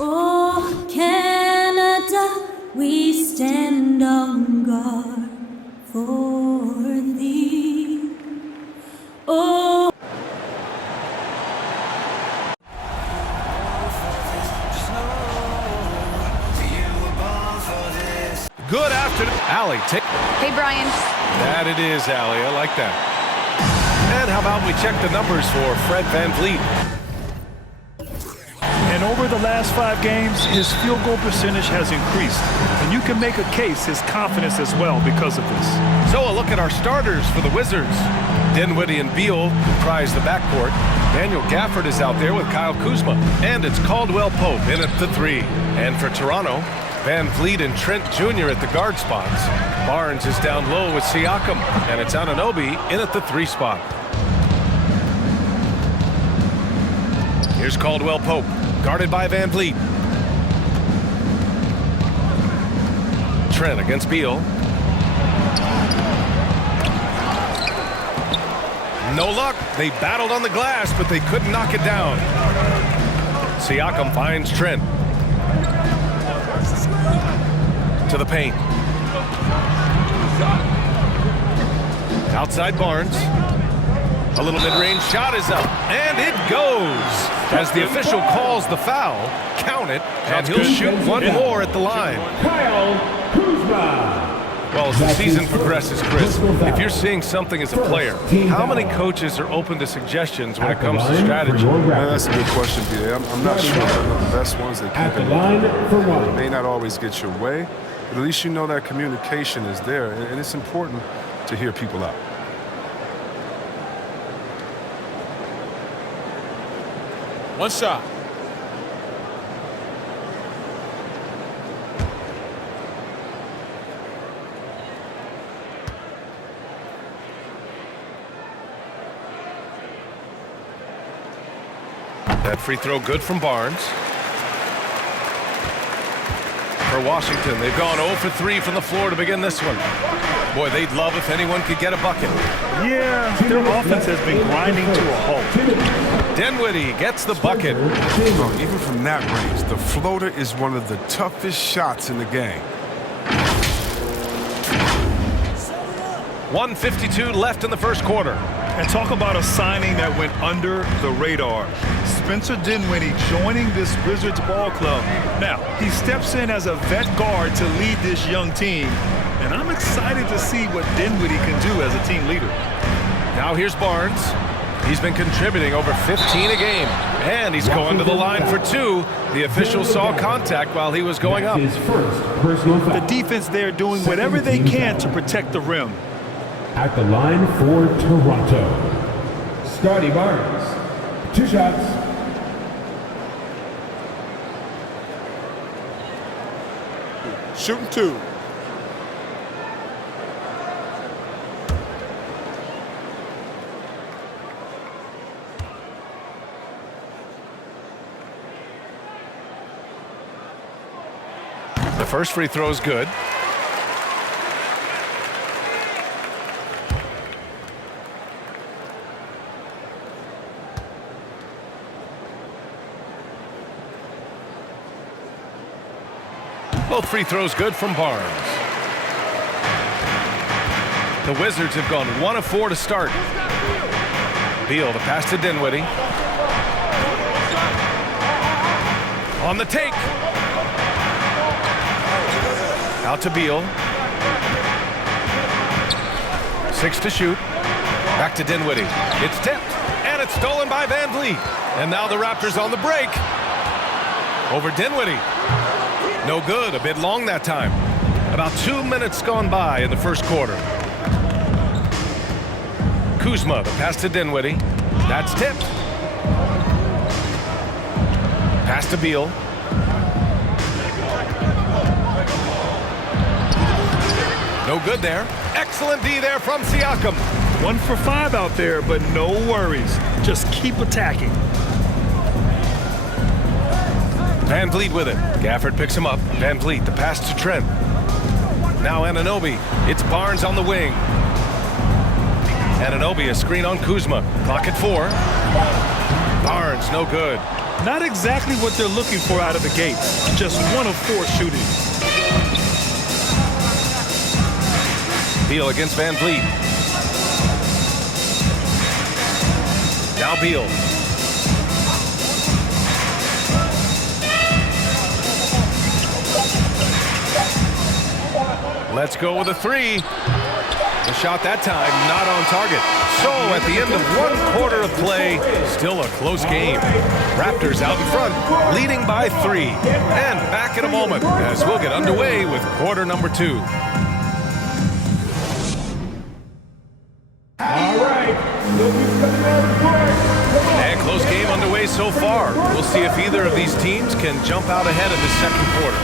Oh, Canada, we stand on guard for thee. Oh. Good afternoon, Allie. Hey, Brian. That it is, Allie. I like that. And how about we check the numbers for Fred VanVleet? And over the last 5 games, his field goal percentage has increased. And you can make a case his confidence as well because of this. So a look at our starters for the Wizards. Dinwiddie and Beal comprise the backcourt. Daniel Gafford is out there with Kyle Kuzma. And it's Caldwell Pope in at the 3. And for Toronto, VanVleet and Trent Jr. at the guard spots. Barnes is down low with Siakam. And it's Anunoby in at the 3 spot. Here's Caldwell Pope, guarded by VanVleet. Trent against Beal. No luck. They battled on the glass, but they couldn't knock it down. Siakam finds Trent. To the paint. Outside Barnes. A little mid-range shot is up, and it goes. As the official calls the foul, count it, and he'll shoot one more at the line. Well, as the season progresses, Chris, if you're seeing something as a player, how many coaches are open to suggestions when it comes to strategy? That's a good question, B.A. I'm not sure one of the best ones that keep it. It may not always get your way, but at least you know that communication is there, and it's important to hear people out. One shot. That free throw good from Barnes. For Washington, they've gone 0 for 3 from the floor to begin this one. Boy, they'd love if anyone could get a bucket. Yeah, their offense has been grinding to a halt. Dinwiddie gets the bucket. Oh, even from that range, the floater is one of the toughest shots in the game. 1:52 left in the first quarter. And talk about a signing that went under the radar. Spencer Dinwiddie joining this Wizards ball club. Now, he steps in as a vet guard to lead this young team. And I'm excited to see what Dinwiddie can do as a team leader. Now here's Barnes. He's been contributing over 15 a game. And he's going to the line for 2. The official saw contact while he was going up. The defense there doing whatever they can to protect the rim. At the line for Toronto, Scotty Barnes, 2 shots. Shooting 2. The first free throw is good. Both free throws good from Barnes. The Wizards have gone 1 of 4 to start. Beal, the pass to Dinwiddie. On the take. Out to Beal. 6 to shoot. Back to Dinwiddie. It's tipped, and it's stolen by VanVleet. And now the Raptors on the break. Over Dinwiddie. No good, a bit long that time. About 2 minutes gone by in the first quarter. Kuzma, the pass to Dinwiddie. That's tipped. Pass to Beal. No good there. Excellent D there from Siakam. 1 for 5 out there, but no worries. Just keep attacking. VanVleet with it. Gafford picks him up. VanVleet, the pass to Trent. Now Anunoby. It's Barnes on the wing. Anunoby, a screen on Kuzma. Clock at 4. Barnes, no good. Not exactly what they're looking for out of the gate. Just 1 of 4 shooting. Beal against Van Vliet. Now Beal. Let's go with a 3. The shot that time not on target. So at the end of 1 quarter of play, still a close game. Raptors out in front, leading by 3. And back in a moment as we'll get underway with quarter number 2. All right. And close game underway so far. We'll see if either of these teams can jump out ahead in the second quarter.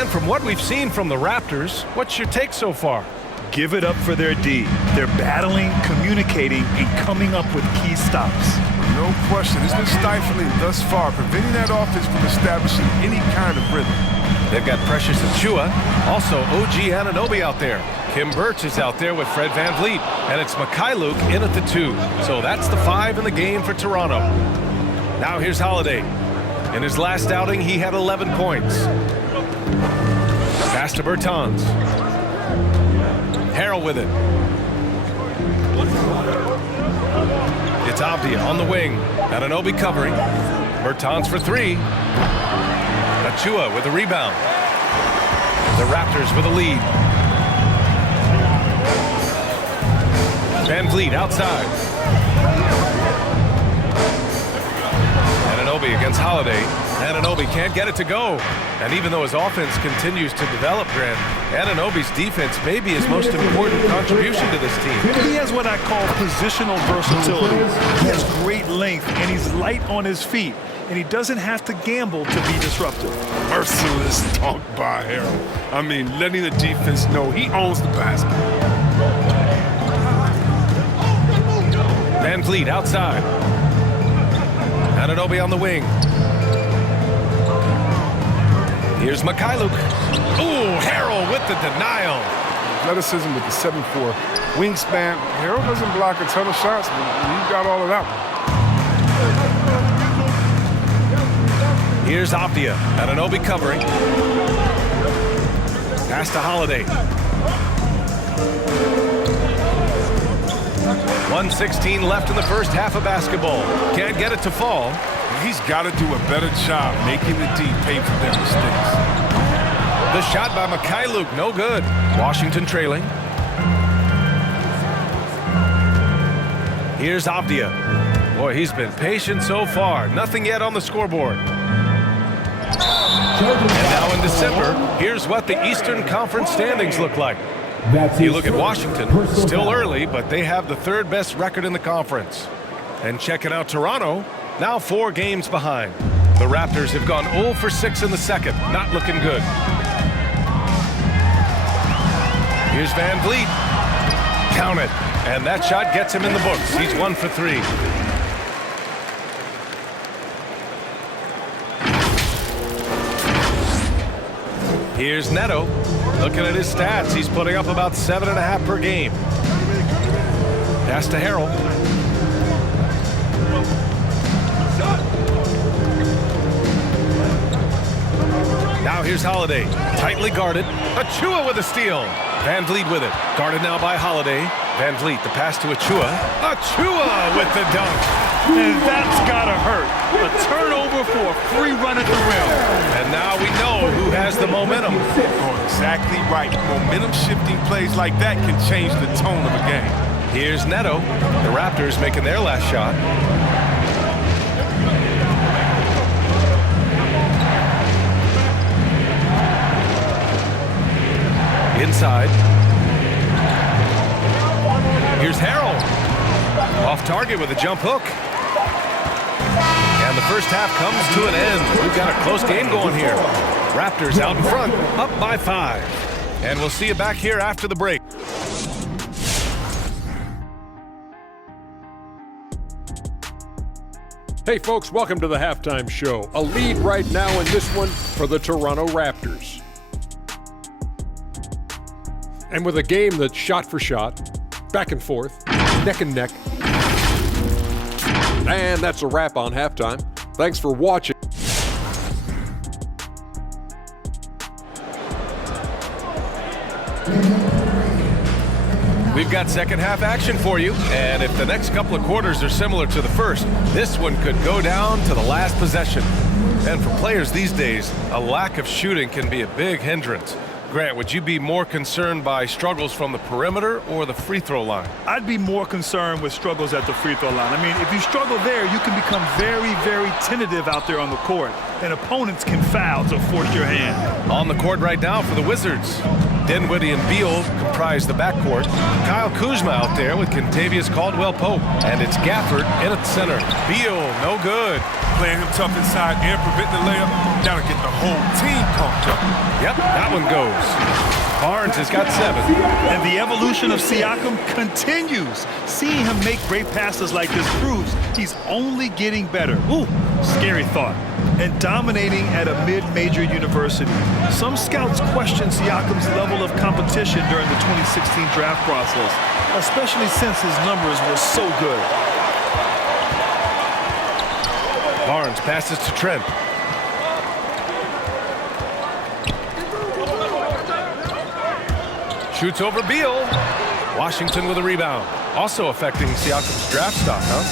And from what we've seen from the Raptors, what's your take so far? Give it up for their D. They're battling, communicating, and coming up with key stops. No question. It's been stifling thus far, preventing that offense from establishing any kind of rhythm. They've got Precious Achiuwa, also OG Anunoby out there. Kim Birch is out there with Fred Van Vliet, and it's Mikhailuk in at the 2. So that's the 5 in the game for Toronto. Now here's Holiday. In his last outing, he had 11 points. Pass to Bertans. Harrell with it. It's Avdia on the wing. Anunoby covering. Bertans for 3. Achiuwa with the rebound. The Raptors with a lead. Van Vliet outside. Anunoby against Holiday. Anunoby can't get it to go. And even though his offense continues to develop, Grant, Anunoby's defense may be his most important contribution to this team. He has what I call positional versatility. He has great length, and he's light on his feet. And he doesn't have to gamble to be disruptive. Merciless dunk by Harrell. I mean, letting the defense know he owns the basket. Van Vliet outside. Anunoby on the wing. Here's Mikhailuk. Ooh, Harrell with the denial. Athleticism with the 7'4" wingspan. Harrell doesn't block a ton of shots, but he got all of that one. Here's Avdia. Anunoby covering. Pass to Holiday. 1:16 left in the first half of basketball. Can't get it to fall. He's got to do a better job making the D pay for their mistakes. The shot by Mikhailuk, no good. Washington trailing. Here's Avdia. Boy, he's been patient so far. Nothing yet on the scoreboard. And now in December, here's what the Eastern Conference standings look like. You look at Washington, still early, but they have the 3rd best record in the conference. And checking out Toronto, now 4 games behind. The Raptors have gone 0 for 6 in the second, not looking good. Here's Van Vliet. Count it. And that shot gets him in the books. He's 1 for 3. Here's Neto. Looking at his stats, he's putting up about 7.5 per game. Pass to Harrell. Now here's Holiday. Tightly guarded. Achiuwa with a steal. Van Vliet with it. Guarded now by Holiday. Van Vliet, the pass to Achiuwa. Achiuwa with the dunk. And that's gotta hurt. A turnover for a free run at the rim. And now we know who has the momentum. Oh, exactly right. Momentum shifting plays like that can change the tone of a game. Here's Neto. The Raptors making their last shot. Inside. Here's Harrell. Off target with a jump hook. And the first half comes to an end. We've got a close game going here. Raptors out in front, up by 5. And we'll see you back here after the break. Hey folks, welcome to the halftime show. A lead right now in this one for the Toronto Raptors. And with a game that's shot for shot, back and forth, neck and neck. And that's a wrap on halftime. Thanks for watching. We've got second half action for you, and if the next couple of quarters are similar to the first, this one could go down to the last possession. And for players these days, a lack of shooting can be a big hindrance. Grant, would you be more concerned by struggles from the perimeter or the free throw line? I'd be more concerned with struggles at the free throw line. I mean, if you struggle there, you can become very, very tentative out there on the court, and opponents can foul to force your hand. On the court right now for the Wizards, Dinwiddie and Beal comprise the backcourt. Kyle Kuzma out there with Kentavious Caldwell-Pope, and it's Gafford in at center. Beal, no good. Playing him tough inside and preventing the layup. That'll get the whole team pumped up. Yep, that one goes. Barnes has got 7. And the evolution of Siakam continues. Seeing him make great passes like this proves he's only getting better. Ooh, scary thought. And dominating at a mid-major university. Some scouts question Siakam's level of competition during the 2016 draft process, especially since his numbers were so good. Barnes passes to Trent. Shoots over Beal. Washington with a rebound. Also affecting Siakam's draft stock, huh?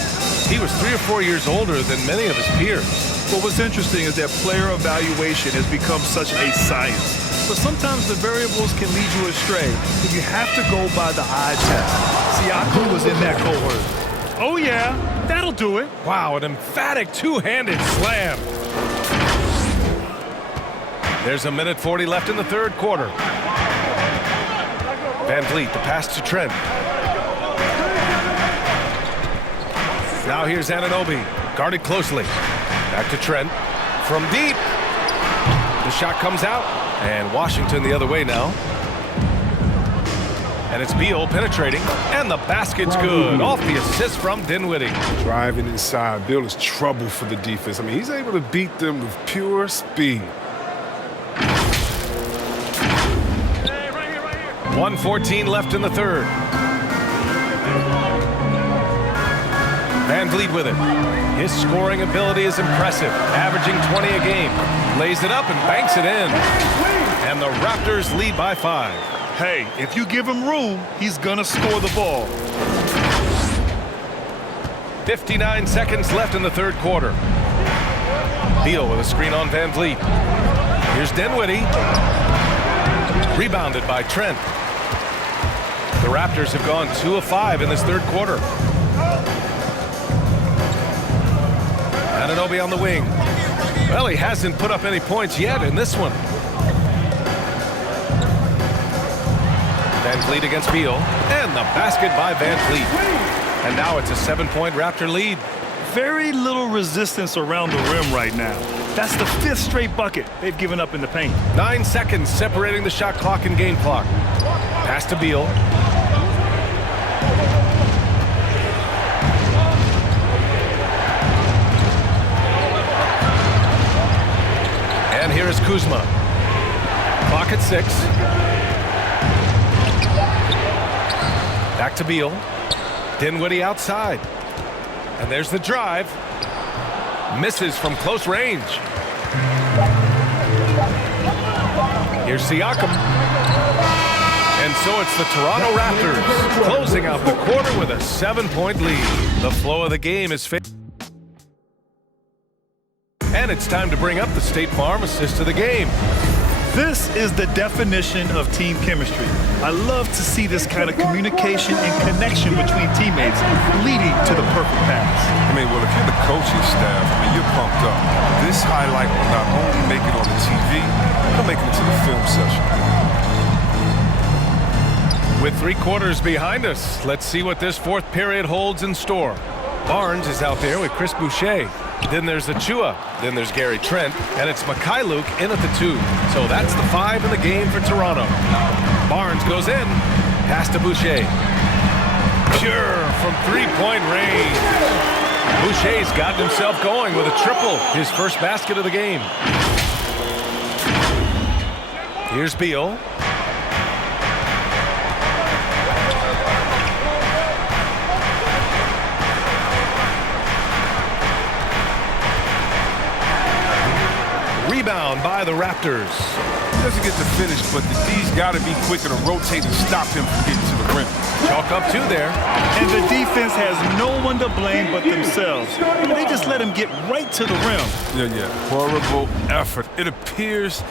He was 3 or 4 years older than many of his peers. Well, what's interesting is that player evaluation has become such a science. But sometimes the variables can lead you astray, and you have to go by the eye test. Siakam was in that cohort. Oh, yeah, that'll do it. Wow, an emphatic two-handed slam. There's 1:40 left in the third quarter. Van Vliet, the pass to Trent. Now here's Anunoby, guarded closely. Back to Trent. From deep. The shot comes out, and Washington the other way now. And it's Beal penetrating, and the basket's good. Off the assist from Dinwiddie. Driving inside. Beal is trouble for the defense. I mean, he's able to beat them with pure speed. 1:14 left in the third. Van Vliet with it. His scoring ability is impressive, averaging 20 a game. Lays it up and banks it in. And the Raptors lead by 5. Hey, if you give him room, he's gonna score the ball. 59 seconds left in the third quarter. Beal with a screen on Van Vliet. Here's Dinwiddie. Rebounded by Trent. The Raptors have gone 2 of 5 in this third quarter. Anunoby on the wing. Well, he hasn't put up any points yet in this one. Van Vliet against Beal, and the basket by Van Vliet. And now it's a 7-point Raptor lead. Very little resistance around the rim right now. That's the 5th straight bucket they've given up in the paint. 9 seconds separating the shot clock and game clock. Pass to Beal. And here is Kuzma. Clock at 6. Back to Beal. Dinwiddie outside. And there's the drive. Misses from close range. Here's Siakam. And so it's the Toronto Raptors closing out the quarter with a 7-point lead. The flow of the game is favored. And it's time to bring up the State Farm assist of the game. This is the definition of team chemistry. I love to see this kind of communication and connection between teammates leading to the perfect pass. I mean, well, if you're the coaching staff, I mean, you're pumped up. This highlight will not only make it on the TV, it'll make it to the film session. With 3 quarters behind us, let's see what this fourth period holds in store. Barnes is out there with Chris Boucher. Then there's Achua. Then there's Gary Trent. And it's Mikhailuk in at the 2. So that's the 5 in the game for Toronto. Barnes goes in. Pass to Boucher. Pure from 3-point range. Boucher's gotten himself going with a triple. His first basket of the game. Here's Beal. rebound by the Raptors. He doesn't get to finish, but the D's got to be quicker to rotate and stop him from getting to the rim. Chalk up 2 there. And the defense has no one to blame but themselves. They just let him get right to the rim. Yeah. Horrible effort. It appears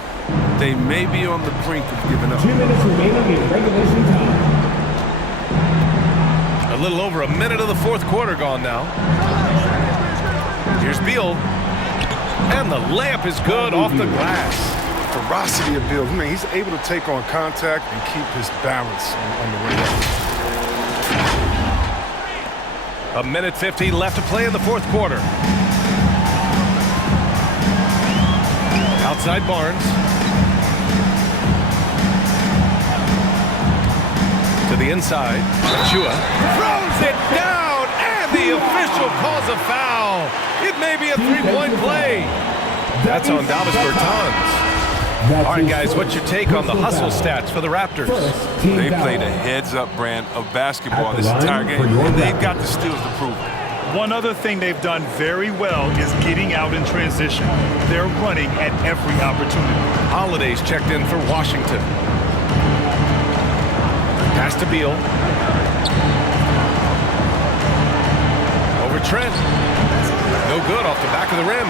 they may be on the brink of giving up. 2 minutes remaining in regulation time. A little over a minute of the fourth quarter gone now. Here's Beal. And the layup is good off the glass. Ferocity of Beal. I mean, he's able to take on contact and keep his balance on the way up. 1:50 left to play in the fourth quarter. Outside Barnes. To the inside. Chua throws it down, and the official calls a foul. It may be a 3-point play. That's on Davis Bertans. All right, guys, what's your take on the hustle stats for the Raptors? They played a heads-up brand of basketball this entire game, and they've got the steals to prove it. One other thing they've done very well is getting out in transition. They're running at every opportunity. Holiday's checked in for Washington. Pass to Beal. Over Trent. No good off the back of the rim.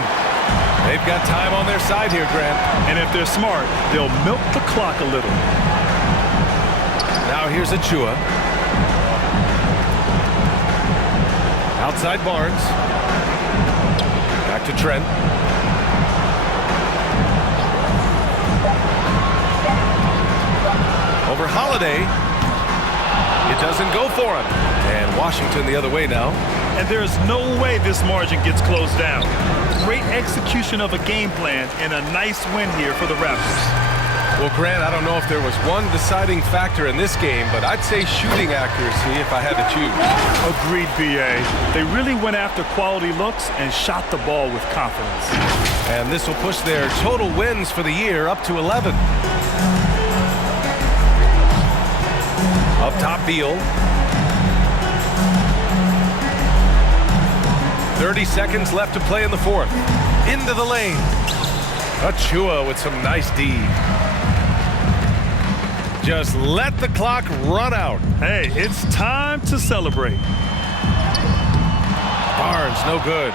They've got time on their side here, Grant. And if they're smart, they'll milk the clock a little. Now here's Achua. Outside Barnes. Back to Trent. Over Holiday. It doesn't go for him. And Washington the other way now. And there's no way this margin gets closed down. Great execution of a game plan and a nice win here for the Raptors. Well, Grant, I don't know if there was one deciding factor in this game, but I'd say shooting accuracy if I had to choose. Agreed, B.A. They really went after quality looks and shot the ball with confidence. And this will push their total wins for the year up to 11. Up top, Beal. 30 seconds left to play in the fourth. Into the lane. Achua with some nice D. Just let the clock run out. Hey, it's time to celebrate. Barnes, no good.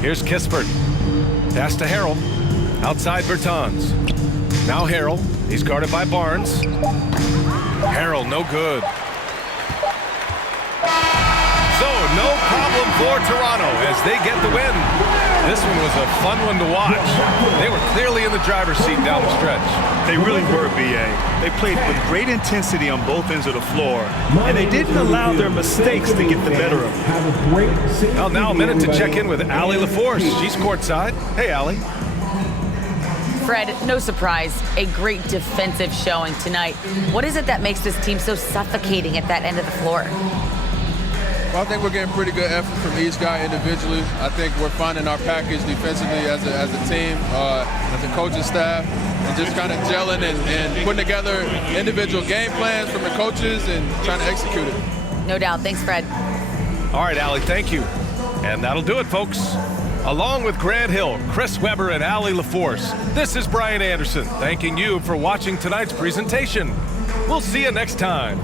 Here's Kispert. Pass to Harrell. Outside Bertans. Now Harrell. He's guarded by Barnes. Harrell, no good. So, no problem for Toronto as they get the win. This one was a fun one to watch. They were clearly in the driver's seat down the stretch. They really were, B.A. They played with great intensity on both ends of the floor, and they didn't allow their mistakes to get the better of them. Well, now a minute to check in with Allie LaForce. She's courtside. Hey, Allie. Fred, no surprise, a great defensive showing tonight. What is it that makes this team so suffocating at that end of the floor? Well, I think we're getting pretty good effort from each guy individually. I think we're finding our package defensively as a team, as a coaching staff, and just kind of gelling and putting together individual game plans from the coaches and trying to execute it. No doubt. Thanks, Fred. All right, Allie, thank you. And that'll do it, folks. Along with Grant Hill, Chris Webber, and Allie LaForce, this is Brian Anderson thanking you for watching tonight's presentation. We'll see you next time.